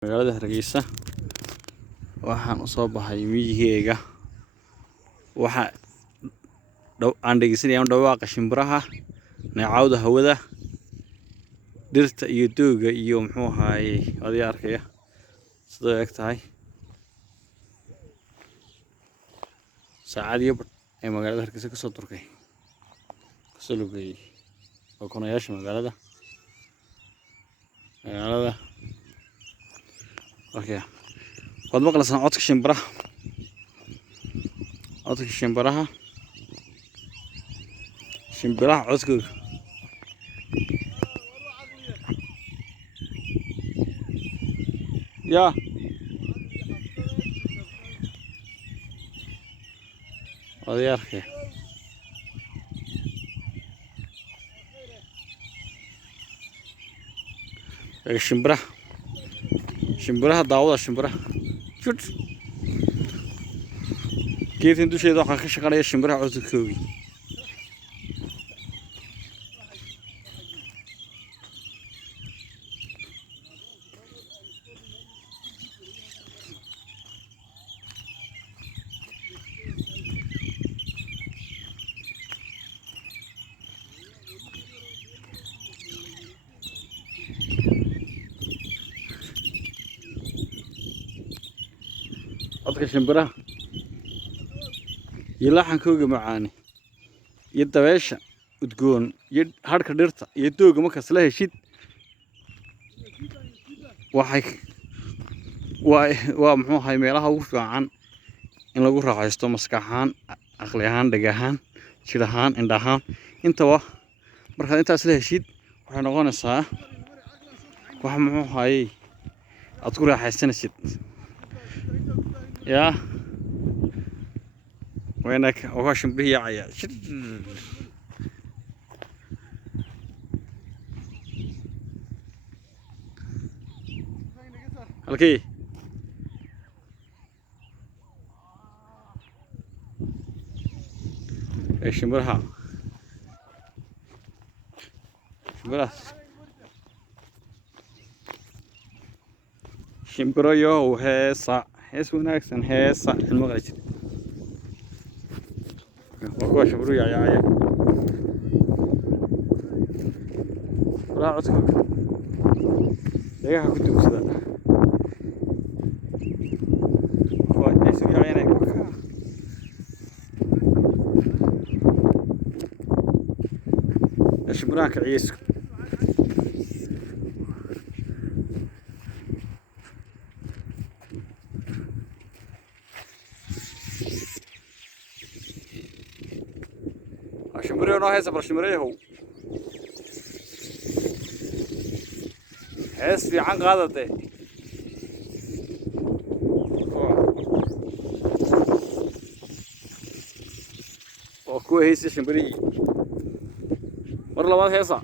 magaalada Hargeysa waxaan u soo baxay miyigeyga waxa aan dhageysanayaa dhawaaqa shimbiraha neecawda hawada dhirta iyo dooga iyo muxuu ahaayay adiga arkaya sidoo ay tahay saacad iyo ay magaalada Hargeysa ka soo turkay kasoo lugay oo konayaasha magaalada okay waad maqlaysaa codka shimbiraha codkooda ya adiga arkaya shimbiraha daawada shimbiraha shut geedkan dusheeda waxaa ka shaqaynaya shimbiraha codkooda codka shimbiraha iyo laxankooga macaani iyo dabeesha udgoon iyo hadhka dhirta iyo dooga markaas la heshid waa muxuu ahay meelaha ugu fiican in lagu raaxaysto maskax ahaan aqli ahaan dhag ahaan jir ahaan indha ahaan intaba markaad intaas la heshid waxay noqonaysaa wax muxuu ahay aad ku raaxaysanaysid يا وينك وهاش به عيا هلكي ايش شمبرها شمبرا يو هيصا هيس وناكسن هيصا المغرب وكوا شمبرو يا راعتكم دغه ku dugsada waa isku yaayna shimbraha ka ciisku shimbiraha noo haysa bar shimbiraha hees fiican qaadate oo ku heesay shimbirihii mar labaad heesa